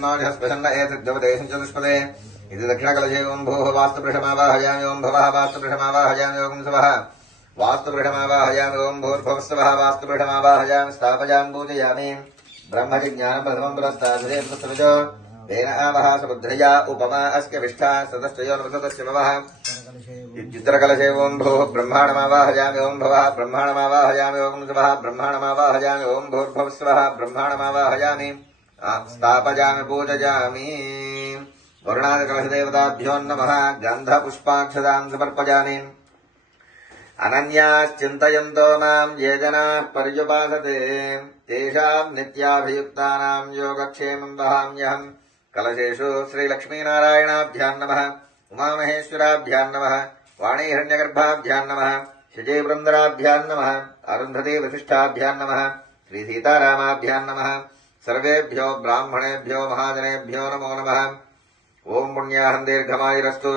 प्रसन्नो प्रसन्न एतद्देवदेशं चतुष्पदे इति दक्षिणकलशे ओं भूः वास्तुपृषमावाहयामि ओं भवः वास्तुपृषमावाहयामि ओं सवः वास्तुपृषमावाहयामि ओं भूर्भुवस्सवः वास्तुपृषमावाहयामि स्थापयामि पूजयामि ब्रह्मजिज्ञानं प्रथमं पुरस्ताद्रेतसविजो तेन आवः समुद्रया उपमा अस्य विष्ठा सदश्चयोर्वसदस्य भवः चित्रकलशे ओं भूः ब्रह्माणमावाहयामि ओं भवः ब्रह्माणमावाहयामि ओं सवः ब्रह्माणमावाहयामि ओं भूर्भुवस्सवः ब्रह्माणमावाहयामि स्थापयामि पूजयामि वरुणादिकलशदेवताभ्यो नमः गन्धपुष्पाक्षतां समर्पयामि अनन्याश्चिन्तयन्तो मां ये जनाः पर्युपासते तेषां नित्याभियुक्तानां योगक्षेमं वहाम्यहम् कलशेषु श्रीलक्ष्मीनारायणाभ्यां नमः उमामहेश्वराभ्यां नमः वाणीहिरण्यगर्भाभ्यां नमः शचीवृन्दराभ्यां नमः अरुन्धती वसिष्ठाभ्यां नमः श्रीसीतारामाभ्यां नमः सर्वेभ्यो ब्राह्मणेभ्यो महाजनेभ्यो नमो नमः ओं पुण्याहं दीर्घमायुरस्तु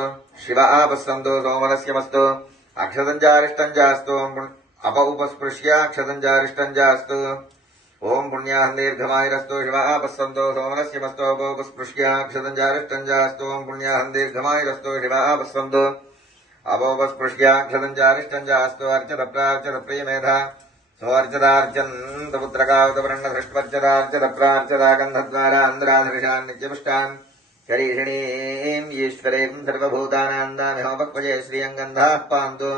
शिव आपस्सन्तु सोमनस्यमस्तु अक्षतञ्चारिष्टञ्चास्तु अपउपस्पृश्य अक्षतञ्चारिष्टञ्चास्तु ओं पुण्याहं दीर्घमायुरस्तु शिव आपस्सन्तु सोमनस्यमस्तु अपउपस्पृश्य अक्षतञ्चारिष्टञ्चास्तु ओं पुण्याहं दीर्घमायुरस्तु शिव आपस्सन्तु अपउपस्पृश्य अक्षतञ्चारिष्टञ्चास्तु अर्चतप्रार्चतप्रियमेधा सोऽर्चदार्चन्तपुत्रकावतवृण्णधृष्ट्वर्चदार्चतप्रार्चदा गन्धद्वारा अन्ध्राधृशान् नित्यपुष्टान् शरीषिणीम् ईश्वरेम् सर्वभूतानान्दामिहोपक्वजे श्रियङ्गन्धाः पान्तु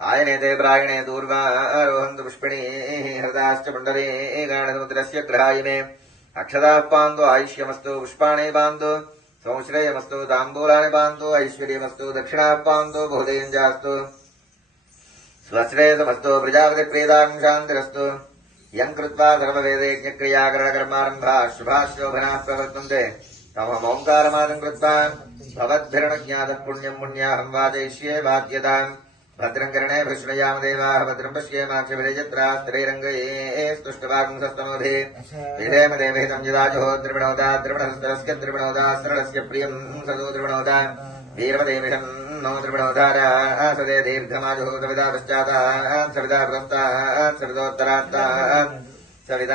आयनेते प्रायणे दूर्वारोहन्तु पुष्पिणीः हृदाश्च पुण्डरे गाढसमुद्रस्य ग्रहायिमे अक्षताः पान्तु आयुष्यमस्तु पुष्पाणि पान्तु संश्रयमस्तु ताम्बूलानि पान्तु ऐश्वर्यमस्तु दक्षिणाः पान्तु बहुदेञ्जास्तु स्वश्रेयसमस्तु प्रजापतिप्रीतां शान्तिरस्तु यं कृत्वा सर्ववेदैज्ञक्रियाकरणकर्मारम्भाः शुभाः शोभनाः प्रवर्तन्ते तमोङ्कारमादं कृत्वा भवद्भिरणज्ञातः पुण्यं पुण्याहं वादयिष्ये वाद्यताम् भद्रं कर्णे भृष्णयाम देवाः भद्रं पश्येमाक्षभिजत्रास्त्रैरङ्गये स्तुष्टवागुंसस्तनोधे विधेम देवहितं यदाजहो द्रविणोदा द्रविणहस्तरस्य द्रविणोदा सरलस्य प्रियं सदो द्रविणोदा वीरवदेविषं नो द्रविणोधारा सदे दीर्घमाजुः सविता पश्चात् सविता प्रदत्तात् सवितोत्तरात् सविता